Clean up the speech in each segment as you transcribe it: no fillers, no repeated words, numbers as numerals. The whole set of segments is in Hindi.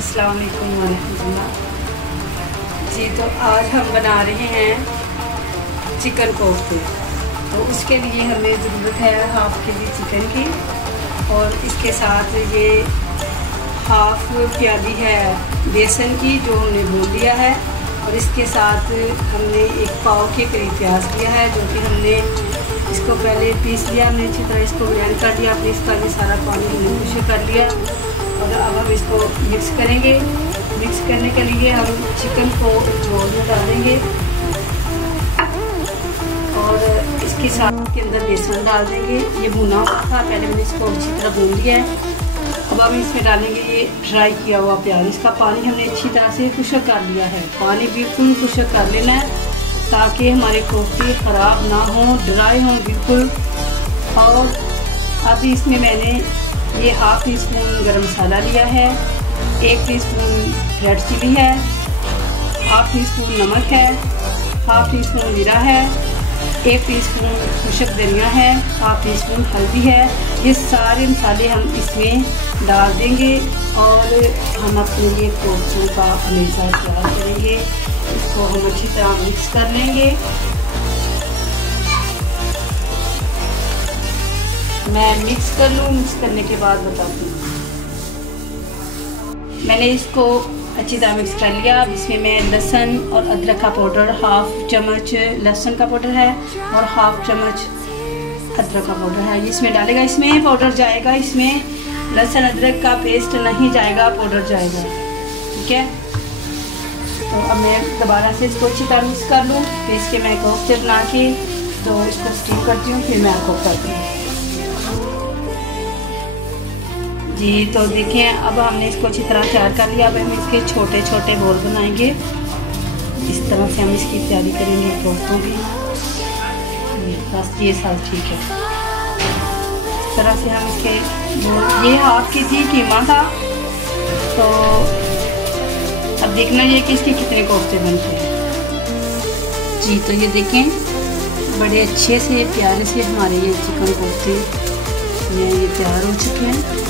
अस्सलाम वालेकुम वरहमतुल्लाह। जी तो आज हम बना रहे हैं चिकन कोफ्ते। तो उसके लिए हमें ज़रूरत है हाफ़ के-जी चिकन की, और इसके साथ ये हाफ़ प्याली है बेसन की जो हमने भून लिया है, और इसके साथ हमने एक पाव के करीब प्याज लिया है जो कि हमने इसको पहले पीस लिया, हमने अच्छी तरह इसको ग्राइंड कर दिया। फिर इसका ये सारा पानी हमने खुश कर लिया, और अब हम इसको मिक्स करेंगे। मिक्स करने के लिए हम चिकन को बोल में डालेंगे और इसके साथ के अंदर बेसन डाल देंगे। ये भुना हुआ था, पहले मैंने इसको अच्छी तरह भून लिया है। अब हम इसमें डालेंगे ये फ्राई किया हुआ प्याज। इसका पानी हमने अच्छी तरह से खुश्क कर लिया है। पानी बिल्कुल खुश्क कर लेना है ताकि हमारे कोफ्ते ख़राब ना हो, ड्राई हों बिल्कुल। और अब इसमें मैंने ये हाफ़ टी स्पून गरम मसाला लिया है, 1 टीस्पून रेड चिली है, हाफ़ टी स्पून नमक है, हाफ़ टी स्पून जीरा है, 1 टीस्पून खुश्क धनिया है, हाफ़ टी स्पून हल्दी है। ये सारे मसाले हम इसमें डाल देंगे और हम अपने लिए कोफ्तों का अमेज़ा तैयार करेंगे। इसको हम अच्छी तरह मिक्स कर लेंगे। मैं मिक्स कर लूँ, मिक्स करने के बाद बताती हूँ। मैंने इसको अच्छी तरह मिक्स कर लिया। अब इसमें मैं लहसुन और अदरक का पाउडर, हाफ़ चम्मच लहसुन का पाउडर है और हाफ़ चम्मच अदरक का पाउडर है, इसमें डालेगा। इसमें पाउडर जाएगा, इसमें लहसुन अदरक का पेस्ट नहीं जाएगा, पाउडर जाएगा। ठीक है, तो अब मैं दोबारा से इसको अच्छी तरह मिक्स कर लूँ। फिर इसके मैं कोफ्ते बना के तो इसको स्टीम करती हूँ, फिर मैं आपको बताती हूँ। जी तो देखें, अब हमने इसको अच्छी तरह तैयार कर लिया। अब हम इसके छोटे छोटे बोल बनाएंगे। इस तरह से हम इसकी तैयारी करेंगे कोफ्तों की। बस ये सब ठीक है। इस तरह से हम इसके ये हाफ़ के-जी कीमा था। तो अब देखना ये कि इसके कितने कोफ्ते बनते हैं। जी तो ये देखें, बड़े अच्छे से प्यारे से हमारे ये चिकन कोफ्ते ये तैयार हो चुके हैं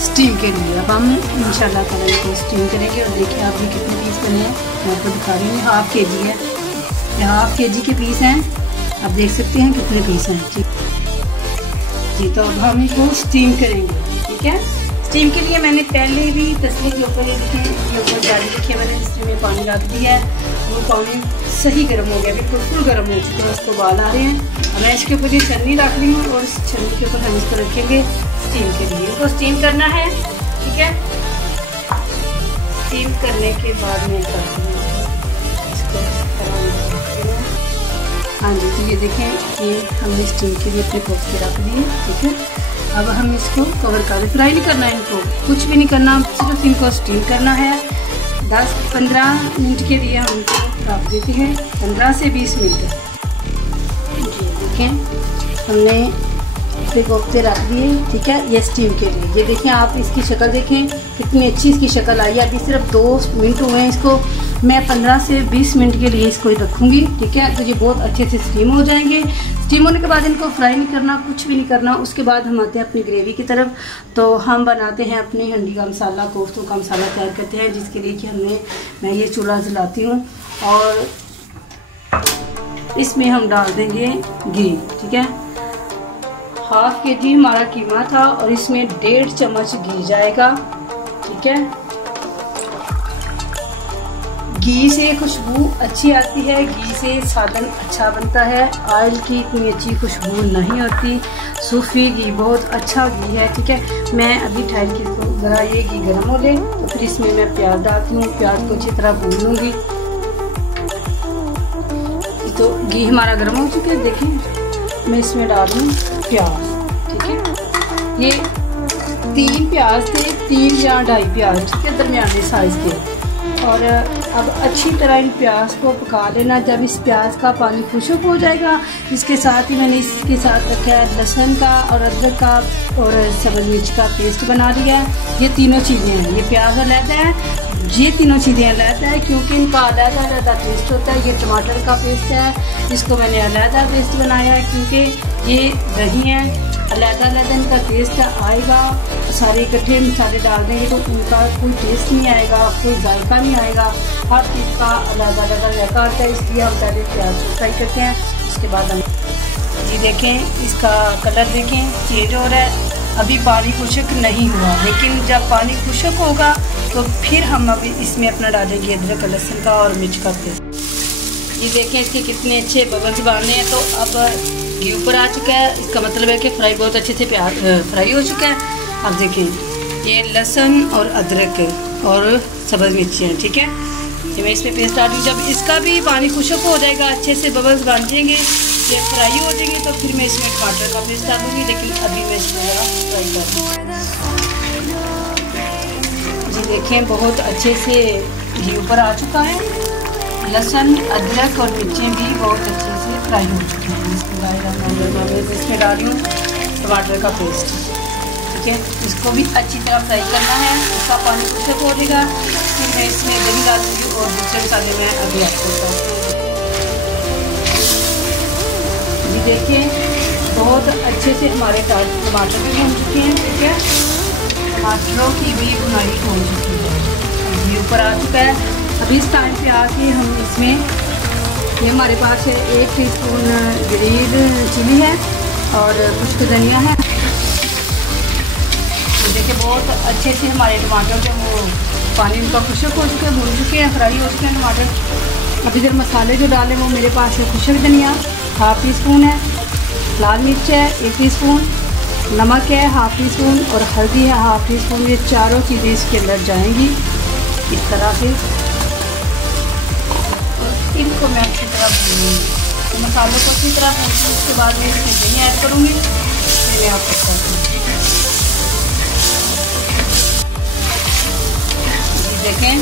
स्टीम के लिए। अब हम इंशाल्लाह ताला इनको स्टीम करेंगे। और देखिए आप ये कितने पीस बने हैं, मैं आपको दिखा रही हूँ। हाफ़ के-जी है, ये हाफ़ के-जी के पीस हैं। आप देख सकते हैं कितने पीस हैं। जी तो अब हम इनको स्टीम करेंगे। ठीक है, स्टीम के लिए मैंने पहले भी तसले के ऊपर ये ऊपर जाली रखी है, मैंने इसमें पानी रख दिया है। वो पानी सही गर्म हो गया, बिल्कुल फुल गर्म हो चुका है, उसको उबाल आ रहे हैं। मैं इसके ऊपर ये छन्नी रख रही हूँ और इस छन्नी के ऊपर हम इसको रखेंगे स्टीम के लिए। इसको स्टीम करना है। ठीक है, स्टीम करने के बाद मैं करती हूँ इसको। हाँ जी, तो ये देखें, ये हमने स्टीम के लिए अपने कोफ्ते रख दिए। ठीक है, अब हम इसको कवर कर, फ्राई नहीं करना है, इनको कुछ भी नहीं करना, सिर्फ इनको स्टीम करना है। 10-15 मिनट के लिए हम इनको रख देते हैं, 15 से 20 मिनट। जी देखें, हमने इसके कोफ्ते रख दिए। ठीक है, ये स्टीम के लिए। ये देखें, आप इसकी शक्ल देखें कितनी अच्छी इसकी शक्ल आई है। अभी सिर्फ 2 मिनट हुए हैं इसको। मैं 15 से 20 मिनट के लिए इसको रखूँगी। ठीक है, तो ये बहुत अच्छे से स्टीम हो जाएंगे। स्टीम होने के बाद इनको फ्राई नहीं करना, कुछ भी नहीं करना। उसके बाद हम आते हैं अपनी ग्रेवी की तरफ। तो हम बनाते हैं अपनी हंडी का मसाला, कोफ्तों का मसाला तैयार करते हैं, जिसके लिए कि मैं ये चूल्हा जलाती हूँ और इसमें हम डाल देंगे घी। ठीक है, हाफ़ के-जी हमारा कीमा था और इसमें 1.5 चम्मच घी जाएगा। ठीक है, घी से खुशबू अच्छी आती है, घी से सालन अच्छा बनता है। ऑयल की इतनी अच्छी खुशबू नहीं होती। सूफी घी बहुत अच्छा घी है। ठीक है, मैं अभी ठहर के इसको ज़रा ये घी गर्म हो ले तो फिर इसमें मैं प्याज डालती हूँ। प्याज को अच्छी तरह भून लूँगी। तो घी हमारा गर्म हो चुका है। देखिए, मैं इसमें डाल दूँ प्याज। ठीक है, ये 3 प्याज थे, 3 या 2.5 प्याज। ठीक है, दरमियाने साइज़ के। और अब अच्छी तरह इन प्याज को पका लेना। जब इस प्याज का पानी खुश्क हो जाएगा, इसके साथ ही मैंने इसके साथ रखा है लहसुन का और अदरक का और सब्ज़ मिर्च का पेस्ट बना लिया है। ये तीनों चीज़ें हैं, ये प्याज अलग है, ये तीनों चीज़ें अलग है क्योंकि इनका अलग टेस्ट होता है। ये टमाटर का पेस्ट है, इसको मैंने अलग पेस्ट बनाया है क्योंकि ये दही है अलग-अलग इनका टेस्ट आएगा। सारे इकट्ठे मसाले डाल देंगे तो उनका कोई टेस्ट नहीं आएगा, कोई जायका नहीं आएगा। हर चीज़ का अलग-अलग जायका आता है, इसलिए हम पहले प्याज को फ्राई करते हैं, उसके बाद हम जी देखें इसका कलर देखें चेंज हो रहा है। अभी पानी खुश्क नहीं हुआ, लेकिन जब पानी खुश्क होगा तो फिर हम अभी इसमें अपना डालेंगे अदरक लहसुन का और मिर्च का पेस्ट। ये देखें इसके कितने अच्छे बबल्स बांधे हैं। तो अब घी ऊपर आ चुका है, इसका मतलब है कि फ्राई बहुत अच्छे से फ्राई हो चुका है। अब देखें ये लहसुन और अदरक और सब्ज़ मिर्ची हैं, ठीक है। ये मैं इसमें पेस्ट डालूँ, जब इसका भी पानी खुश्क हो जाएगा, अच्छे से बबल्स बांध जाएंगे, ये फ्राई हो जाएंगे, तो फिर मैं इसमें टमाटर का पेस्ट डालूँगी। लेकिन अभी मैं इसमें ज़रा फ्राई करूँगी। जी देखें बहुत अच्छे से घी ऊपर आ चुका है, लहसुन अदरक और मिर्चें भी बहुत अच्छे से फ्राई हो चुकी हैं। इसमें डाल रही हूँ टमाटर का पेस्ट, ठीक है। इसको भी अच्छी तरह फ्राई करना है, इसका पानी खुश्क हो जाएगा, फिर मैं इसमें दही डालूँगी और दूसरे मसाले में अभी आपको बताऊँगी। जी देखिए बहुत अच्छे से हमारे टमाटर भी भून चुके हैं, ठीक है। टमाटरों की भी भुनाई हो चुकी है, घी ऊपर आ चुका है। अभी इस टाइम पे आके हम इसमें ये हमारे पास है 1 टीस्पून ग्रीन चिली है और कुछ धनिया है। तो देखिए बहुत अच्छे से हमारे टमाटर जो वो पानी उनका खुश्क हो चुके हैं, भून चुके हैं, फ्राई हो चुके हैं टमाटर। अभी इधर मसाले जो डाले वो मेरे पास है खुश्क धनिया 1/2 टीस्पून है, लाल मिर्च है 1 टीस्पून, नमक है 1/2 टीस्पून और हल्दी है 1/2 टीस्पून। ये चारों चीज़ें इसके अंदर जाएंगी इस तरह से। इनको मैं अच्छी तरह भूनूंगी, तो मसालों को अच्छी तरह भूनूंगी, उसके बाद मैं इसमें दही ऐड करूँगी, फिर मैं आपको बताऊँगी। देखें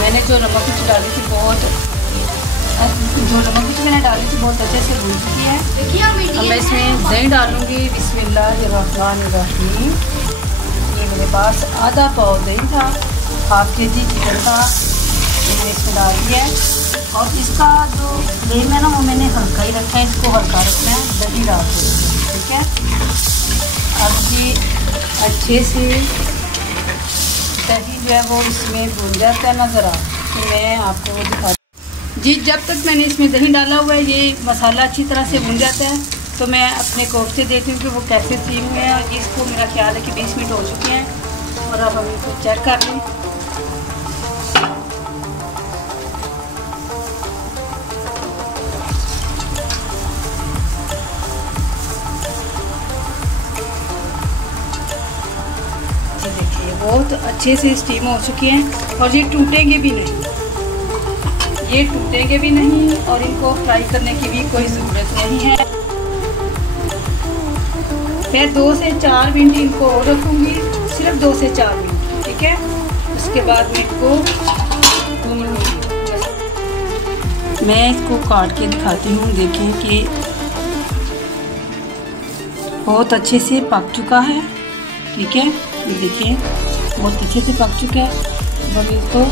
मैंने जो नमक मिर्च डाली थी मैंने डाली थी बहुत अच्छे से भून चुकी है। अब मैं इसमें दही डालूँगी। बिस्मिल्लाहिर्रहमानिर्रहीम। ये मेरे पास आधा पाव दही था, 1/2 kg चिकन था, मैंने इसमें डाल दिया है। और इसका जो फ्लेम है ना वो मैंने हल्का ही रखा है, इसको हल्का रखना है, दही डाल के, ठीक है। अब ये अच्छे से दही जो है वो इसमें भून जाता है ना ज़रा, तो मैं आपको वो दिखा जी। जब तक मैंने इसमें दही डाला हुआ है ये मसाला अच्छी तरह से भून जाता है, तो मैं अपने कोफ्ते देखती हूँ कि वो कैसे सीम हुए हैं। और इसको मेरा ख्याल है कि 20 मिनट हो चुके हैं और अब हम इसको चेक कर लें। बहुत अच्छे से स्टीम हो चुकी हैं और ये टूटेंगे भी नहीं, और इनको फ्राई करने की भी कोई ज़रूरत नहीं है। मैं 2 से 4 मिनट इनको और रखूँगी, सिर्फ 2 से 4 मिनट, ठीक है। उसके बाद मैं इनको भूनूँगी। मैं इसको काट के दिखाती हूँ, देखें कि बहुत अच्छे से पक चुका है, ठीक है। ये देखिए बहुत अच्छे से पक चुका है। अब इसको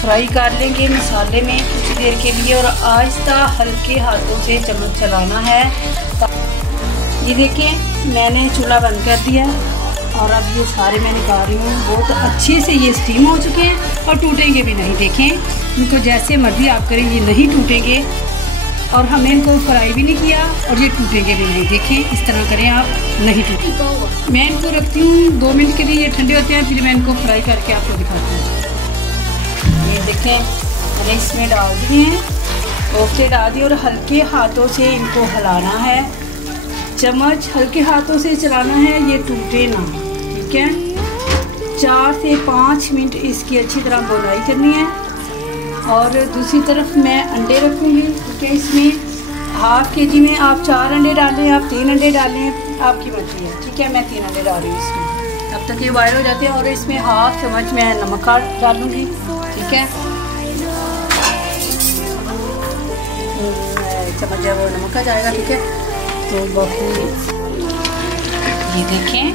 फ्राई कर लेंगे मसाले में कुछ देर के लिए और आहिस्ता हल्के हाथों से चम्मच चलाना है। ये देखिए मैंने चूल्हा बंद कर दिया और अब ये सारे मैं निकाल रही हूँ। बहुत अच्छे से ये स्टीम हो चुके हैं और टूटेंगे भी नहीं। देखें इनको जैसे मर्जी आप करें ये नहीं टूटेंगे, और हमने इनको फ्राई भी नहीं किया और ये टूटेंगे भी नहीं। देखें इस तरह करें आप, नहीं टूटेंगे। मैं इनको रखती हूँ 2 मिनट के लिए, ये ठंडे होते हैं, फिर मैं इनको फ्राई करके आपको दिखाती हूँ। ये देखें मैंने इसमें डाल दिए हैं, कोफ्ते डाल दिए और हल्के हाथों से इनको हिलाना है, चम्मच हल्के हाथों से चलाना है, ये टूटे ना, ठीक है। 4 से 5 मिनट इसकी अच्छी तरह बुनाई करनी है। और दूसरी तरफ मैं अंडे रखूँगी, ठीक है। इसमें 1/2 kg में आप 4 अंडे डालें, आप 3 अंडे डालें, आपकी मर्जी है, ठीक है। मैं 3 अंडे डाल रही हूँ इसमें, तब तक ये बॉयल हो जाते हैं। और इसमें 1/2 चम्मच मैं नमक डालूँगी, ठीक है। चम्मच है वो नमक का जाएगा, ठीक है। तो बाकी ये देखें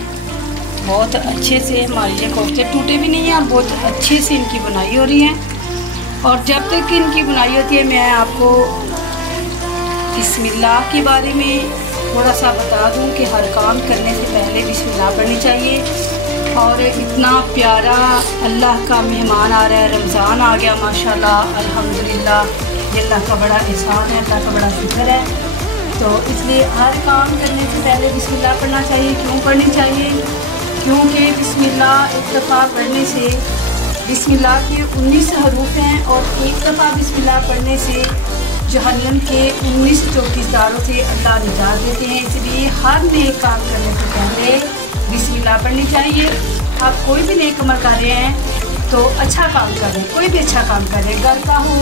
बहुत अच्छे से हमारी ये कोफ्ते टूटे भी नहीं हैं और बहुत अच्छे से इनकी बुनाई हो रही है। और जब तक इनकी बुनाई होती है मैं आपको बिस्मिल्लाह के बारे में थोड़ा सा बता दूं कि हर काम करने से पहले बिस्मिल्लाह पढ़नी चाहिए। और इतना प्यारा अल्लाह का मेहमान आ रहा है, रमज़ान आ गया माशाल्लाह अल्हम्दुलिल्लाह। ये अल्लाह का बड़ा एहसान है, अल्लाह का बड़ा शुक्र है। तो इसलिए हर काम करने से पहले बिस्मिल्लाह पढ़ना चाहिए। क्यों पढ़नी चाहिए? क्योंकि बिस्मिल्लाह एक दफ़ा पढ़ने से, बिस्मिल्लाह के 19 हरूफ हैं और एक दफ़ा बिस्मिल्लाह पढ़ने से जहन्नम के 19 चौकीदारों से अल्लाह निजात देते हैं। इसलिए हर नेक काम करने से पहले बिस्मिल्लाह पढ़नी चाहिए। आप कोई भी नेक अमल कर रहे हैं तो अच्छा काम कर रहे हैं, कोई भी अच्छा काम कर रहे हैं, घर का हो,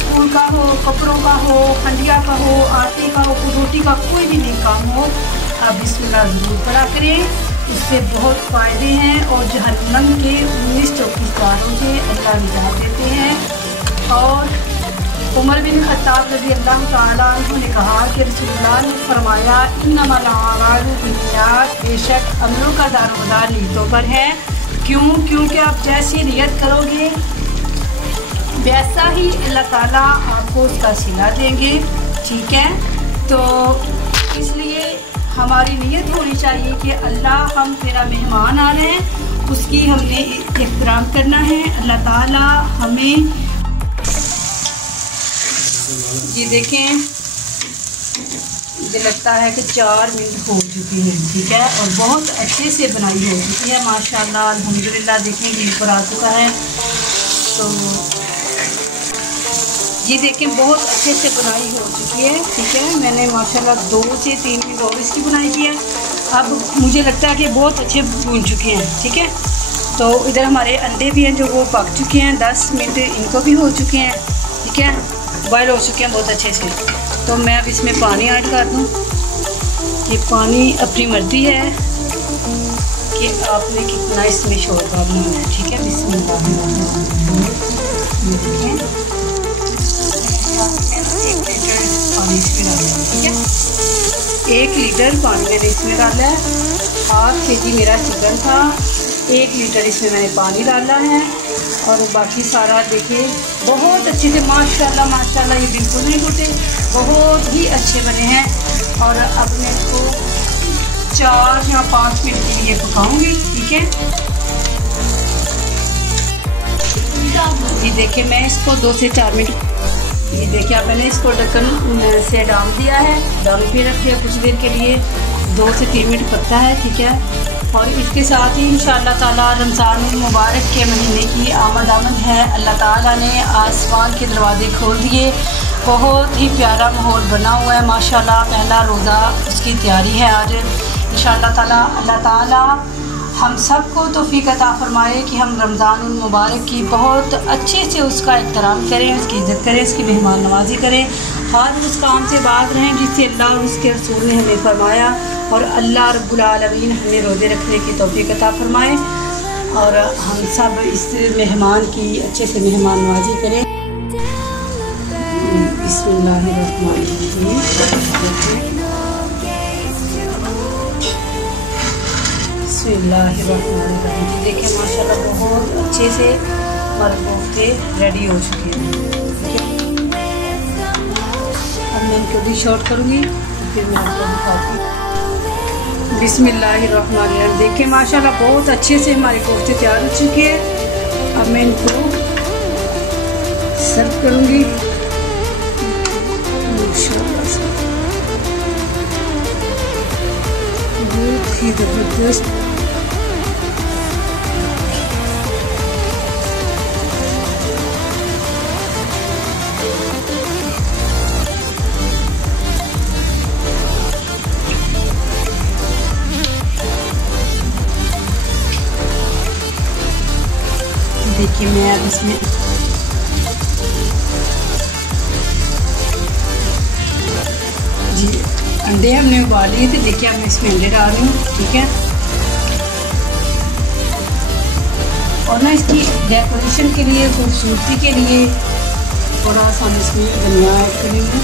स्कूल का हो, कपड़ों का हो, हंडिया का हो, आटे का हो, रोटी का, कोई भी नेक काम हो, आप बिस्मिल्लाह ज़रूर पढ़ा करें। इससे बहुत फ़ायदे हैं और जहन्नम के 19 चौकीदारों से अल्लाह निजात देते हैं। और उमर बिन खत्ताब रज़ी अल्लाह तआला अन्हु ने कहा कि रसूलुल्लाह ने फरमाया, इन्नमल अमालु बिन्नियात, बेशक अमलों का दारोमदार नीयतों पर है। क्यों? क्योंकि आप जैसी नियत करोगे वैसा ही अल्लाह ताला आपको उसका सिला देंगे। ठीक है, तो इसलिए हमारी नीयत होनी चाहिए कि अल्लाह, हम तेरा मेहमान आ रहे हैं, उसकी हमने एहतराम करना है। अल्लाह ताला हमें, ये देखें, मुझे लगता है कि 4 मिनट हो चुकी है। ठीक है, और बहुत अच्छे से बनाई हो चुकी है माशाल्लाह अल्हम्दुलिल्लाह। देखें ये ऊपर आ चुका है, तो ये देखें बहुत अच्छे से बनाई हो चुकी है। ठीक है, मैंने माशाल्लाह 2 से 3 मिनट और इसकी बनाई की है। अब मुझे लगता है कि बहुत अच्छे भून चुके हैं। ठीक है, तो इधर हमारे अंडे भी हैं जो वो पक चुके हैं, 10 मिनट इनको भी हो चुके हैं। ठीक है, बॉयल हो चुके हैं बहुत अच्छे से। तो मैं अब इसमें पानी ऐड कर दूँ। ये पानी अपनी मर्ज़ी है कि आपने कितना इसमें शोरबा बनाना है। ठीक है, बिस्मिल्लाह। देखें 1 लीटर पानी इसमें डाला है। ठीक है, 1 लीटर पानी मैंने इसमें डाला है। 1/2 kg मेरा चिकन था, 1 लीटर इसमें मैंने पानी डाला है। और बाकी सारा देखिए बहुत अच्छे से माशाल्लाह माशाल्लाह, ये बिल्कुल नहीं टूटे, बहुत ही अच्छे बने हैं। और अब मैं इसको 4 या 5 मिनट के लिए पकाऊंगी। ठीक है, ये देखिए मैं इसको 2 से 4 मिनट, ये देखिए अब मैंने इसको ढक्कन से डाल दिया है, दम पे रख दिया कुछ देर के लिए, 2 से 3 मिनट पकता है। ठीक है, और इसके साथ ही इंशाअल्लाह ताला रमज़ान मुबारक के महीने की आमद है। अल्लाह ताला ने आसमान के दरवाजे खोल दिए, बहुत ही प्यारा माहौल बना हुआ है माशाल्लाह। पहला रोज़ा उसकी तैयारी है आज इंशाअल्लाह ताला। अल्लाह ताला हम सब को तौफीक अता फरमाए कि हम रमज़ान मुबारक की बहुत अच्छे से उसका एहतराम करें, उसकी इज़्ज़त करें, उसकी मेहमान नवाजी करें, हर उस काम से बात रहें जिससे अल्लाह और उसके रसूल ने हमें फरमाया। और अल्लाह रब्बुल आलमीन हमें रोज़े रखने की तौफीक अता फरमाए और हम सब इस मेहमान की अच्छे से मेहमान नवाजी करें। बिस्मिल्लाहिर्रहमानिर्रहीम। बिस्मिल्लाहिर्रहमानिर्रहीम। देखिए माशाल्लाह बहुत अच्छे से हमारे कोफ्ते रेडी हो चुके हैं। अब मैं इनको डिश आउट करूँगी, फिर मैं आपको दिखाती हूँ। बिस्मिल्लाहिर्रहमानिर्रहीम। देखिए माशाल्लाह बहुत अच्छे से हमारे कोफ्ते तैयार हो चुके हैं। अब मैं इनको सर्व करूँगी। बहुत ही ज़बरदस्त। देखिए मैं अब इसमें जी अंडे हमने उबाल लिए थे। देखिए अब मैं इसमें अंडे डाल रही हूँ। ठीक है, और ना इसकी डेकोरेशन के लिए, खूबसूरती के लिए थोड़ा सा इसमें धनिया ऐड करेंगे।